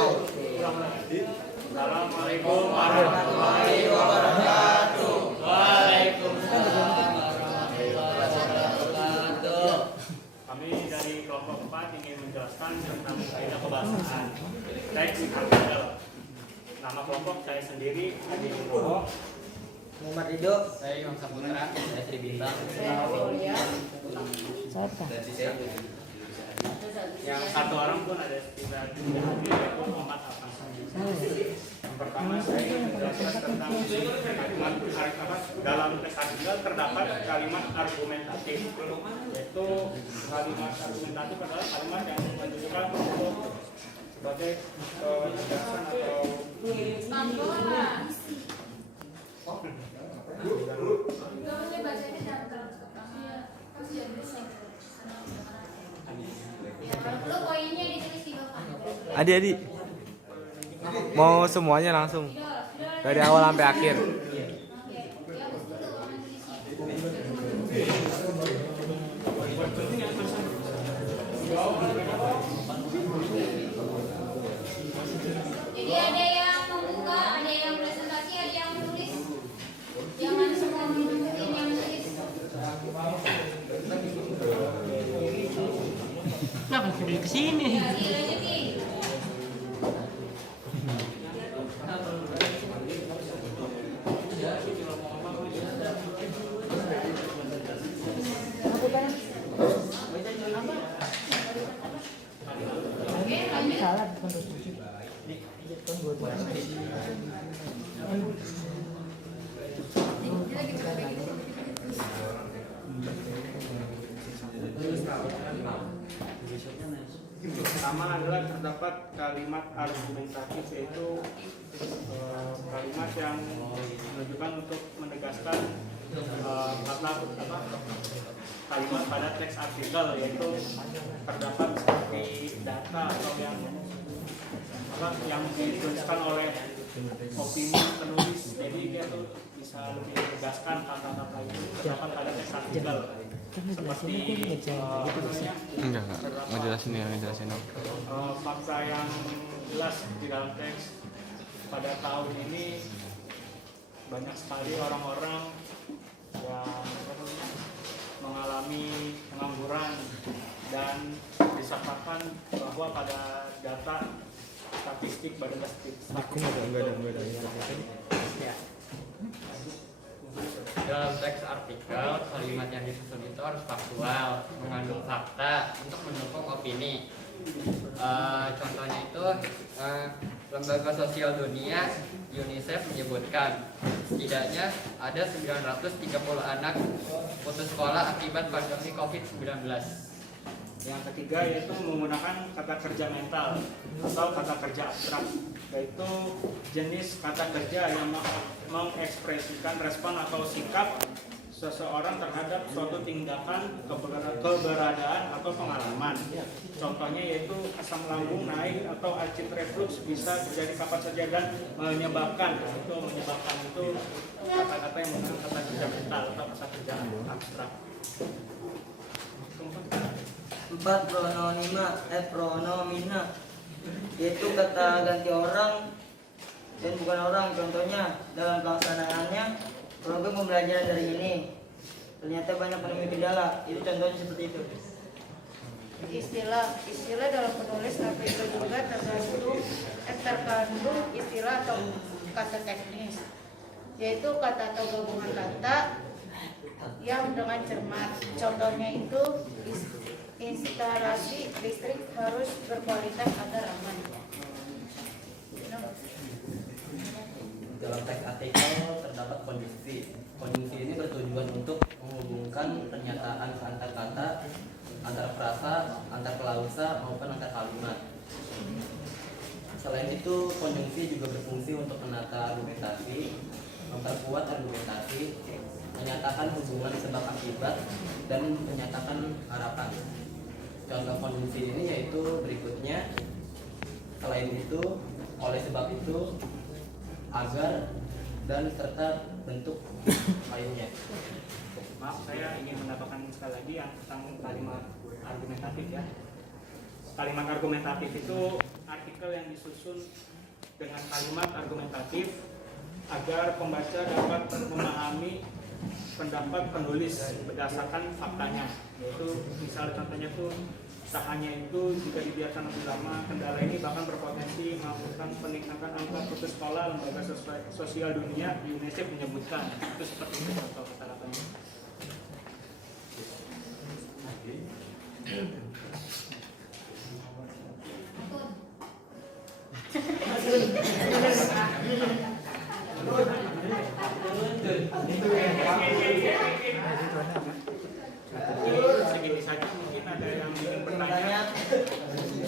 Assalamualaikum warahmatullahi wabarakatuh. Waalaikumsalam warahmatullahi wabarakatuh. Kami dari kelompok 4 ingin menjelaskan tentang kaidah kebahasaan. Teks artikel. Nama kelompok saya sendiri Adi Nugroho, Muhammad Ridho, Saya Imam Saputra, saya Sri Bintang. Saya Aulia. yang satu orang pun ada tidak hadir yaitu Muhammad Afan. Yang pertama saya ingin menjelaskan tentang kalimat dalam teks artikel terdapat kalimat argumentatif, yaitu kalimat argumentatif adalah kalimat yang menunjukkan untuk sebagai penjelasan atau Adik-adik mau semuanya langsung dari awal sampai akhir. Jadi ada yang membuka, ada yang presentasi, ada yang menulis. Jangan semua menulis, yang menulis. kenapa kembali ke sini? Ya, dilanjutin. Oke, lanjut. pertama adalah terdapat kalimat argumentatif, yaitu kalimat yang menunjukkan untuk menegaskan kalimat pada teks artikel, yaitu terdapat seperti data atau yang dituliskan oleh opini penulis, jadi dia tuh bisa lebih menegaskan kata-kata itu terdapat pada teks artikel. Seperti Enggak ngejelasin ya, ngejelasin. Fakta yang jelas di dalam teks pada tahun ini banyak sekali orang-orang yang mengalami pengangguran, dan disatakan bahwa pada data statistik Badan Statistik Dalam teks artikel, kalimat yang disusun itu harus faktual, mengandung fakta untuk mendukung opini. Contohnya itu, Lembaga Sosial Dunia UNICEF menyebutkan setidaknya ada 930 anak putus sekolah akibat pandemi COVID-19. Yang ketiga yaitu menggunakan kata kerja mental atau kata kerja abstrak, yaitu jenis kata kerja yang mengekspresikan respon atau sikap seseorang terhadap suatu tindakan, keberadaan atau pengalaman. Contohnya yaitu asam lambung naik atau acid reflux bisa terjadi kapan saja dan menyebabkan itu kata-kata yang menggunakan kata kerja mental atau kata kerja abstrak. 4 pronomina, yaitu kata ganti orang dan bukan orang. Contohnya dalam pelaksanaannya program pembelajaran dari ini ternyata banyak penemui kendala, itu contohnya seperti itu. Istilah dalam penulis tapi itu juga terkandung istilah atau kata teknis, yaitu kata atau gabungan kata yang dengan cermat. Contohnya itu instalasi listrik harus berkualitas agar aman. Dalam teks artikel terdapat konjungsi. Konjungsi ini bertujuan untuk menghubungkan pernyataan antar kata, antar frasa, antar klausa maupun antar kalimat. Selain itu, konjungsi juga berfungsi untuk menata argumentasi, memperkuat argumentasi, menyatakan hubungan sebab akibat, dan menyatakan harapan. Contoh konjungsi ini yaitu berikutnya. Selain itu, oleh sebab itu, agar, dan serta bentuk lainnya. Maaf, saya ingin menambahkan sekali lagi yang tentang kalimat argumentatif ya. Kalimat argumentatif itu artikel yang disusun dengan kalimat argumentatif agar pembaca dapat memahami pendapat penulis berdasarkan faktanya. Yaitu misalnya contohnya tuh tak hanya itu, jika dibiarkan lebih lama, kendala ini bahkan berpotensi melakukan peningkatan angka putus sekolah. Lembaga Sosial Dunia UNICEF menyebutkan itu seperti itu contoh kata-katanya. Segini saja, mungkin ada yang ingin bertanya.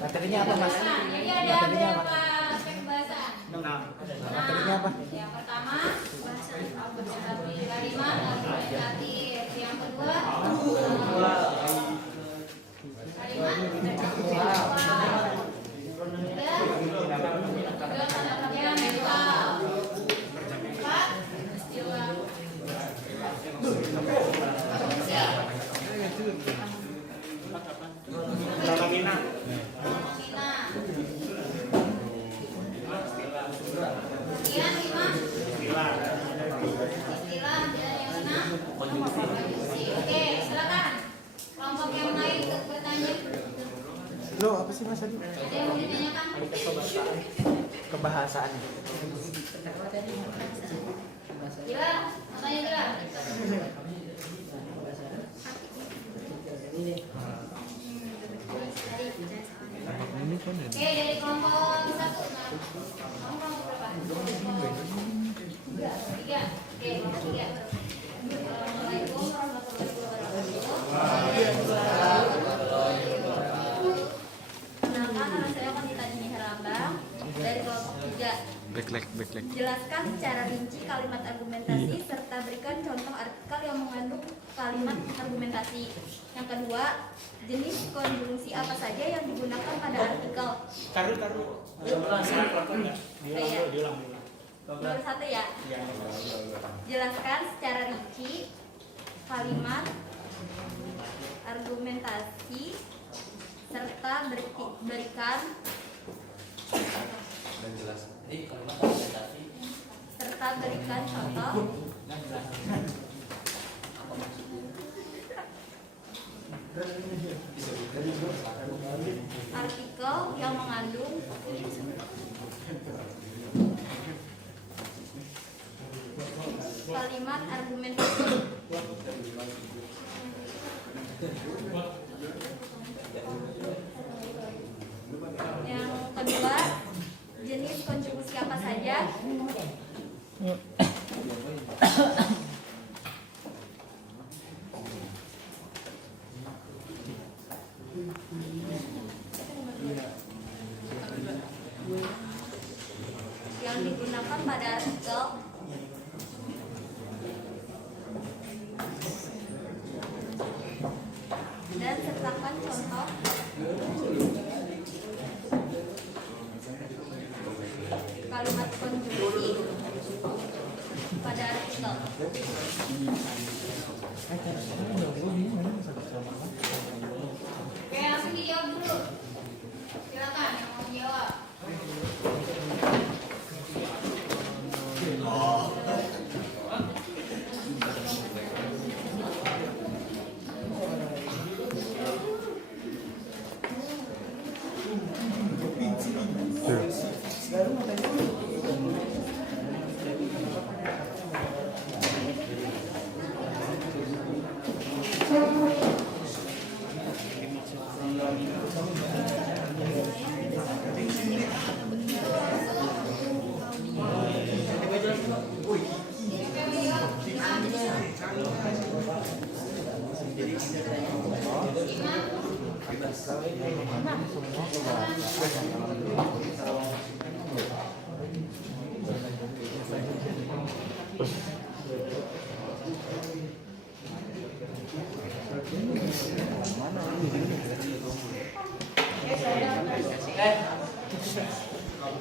Materinya apa, Mas? Jadi ada beberapa aspek pembahasan. Nah, Materinya apa? Yang pertama, kalimat argumentatif. Yang kedua, kalimat kerja mental. Empat, istilah. fenomena. Kemudian lima, Istilah. istilah. Dan yang enam, konjungsi. Oke, silakan. Kelompok yang lain untuk bertanya. Lo apa sih, Mas tadi? Ada yang mau ditanyakan? Kebahasaan. Gila, matanya gila. Oke, dari kelompok satu. Kamu kelompok berapa? Tiga. Oke, kelompok tiga. Assalamualaikum warahmatullahi wabarakatuh. Kenalkan, nama saya Konita Dini Herlambang dari kelompok tiga. Backlight. Jelaskan secara rinci kalimat argumentasi serta berikan contoh artikel yang mengandung kalimat argumentasi. Yang kedua, jenis konjungsi apa saja yang digunakan pada artikel. Taruh. Diulang. Nomor satu ya. Jelaskan secara rinci kalimat argumentasi serta berikan serta berikan contoh artikel yang mengandung kalimat argumentasi. Yang kedua, jenis konjungsi apa saja? Yang digunakan pada artikel. Dan sertakan contoh kalimat konjungsi pada artikel. Oke, langsung dijawab dulu. Silakan yang mau jawab.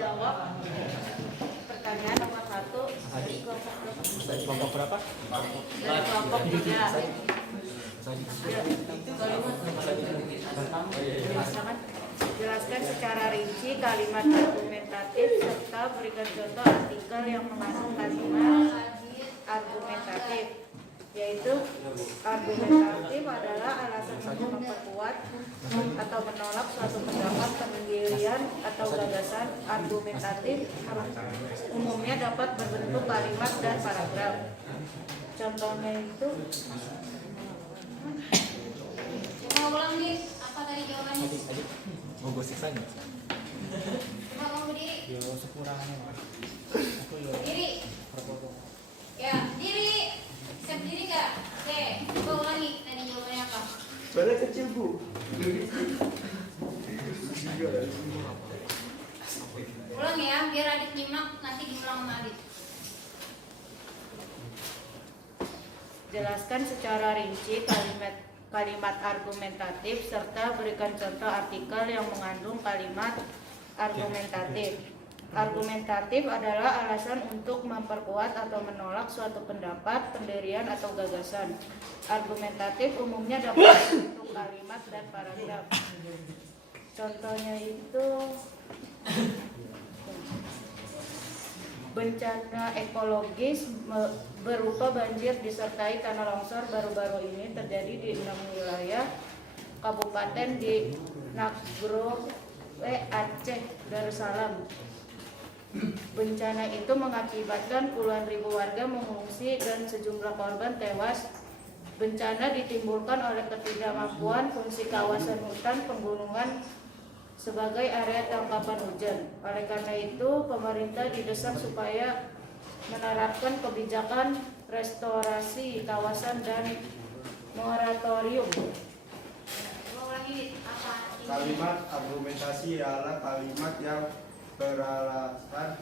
Jawab pertanyaan nomor 1 dari kelompok berapa? Kelompok berapa? Dari kelompok 3. Jelaskan secara rinci kalimat argumentatif serta berikan contoh artikel yang mengandung kalimat argumentatif. Yaitu argumentatif adalah alasan untuk memperkuat atau menolak suatu pendapat, pendirian atau gagasan. Argumentatif umumnya dapat berbentuk kalimat dan paragraf. Contohnya itu Coba ulang nih, apa tadi jawabannya? Mau gue siksa nggak? Coba kamu berdiri. Yo sepurane mas. Aku yo. Diri. Ya, diri. Bisa berdiri nggak? Oke, coba ulangi tadi jawabannya apa? Badan kecil bu. Ulang ya, biar adik nyimak nanti diulang sama adik. jelaskan secara rinci kalimat argumentatif serta berikan contoh artikel yang mengandung kalimat argumentatif. Argumentatif adalah alasan untuk memperkuat atau menolak suatu pendapat, pendirian atau gagasan. Argumentatif umumnya dapat bentuk kalimat dan paragraf. Contohnya itu bencana ekologis berupa banjir disertai tanah longsor baru-baru ini terjadi di 6 wilayah kabupaten di Nagro, Aceh, Darussalam. Bencana itu mengakibatkan puluhan ribu warga mengungsi dan sejumlah korban tewas. Bencana ditimbulkan oleh ketidakmampuan fungsi kawasan hutan pegunungan sebagai area tangkapan hujan. Oleh karena itu, pemerintah didesak supaya menerapkan kebijakan restorasi kawasan dan moratorium. Kalimat argumentasi adalah kalimat yang beralasan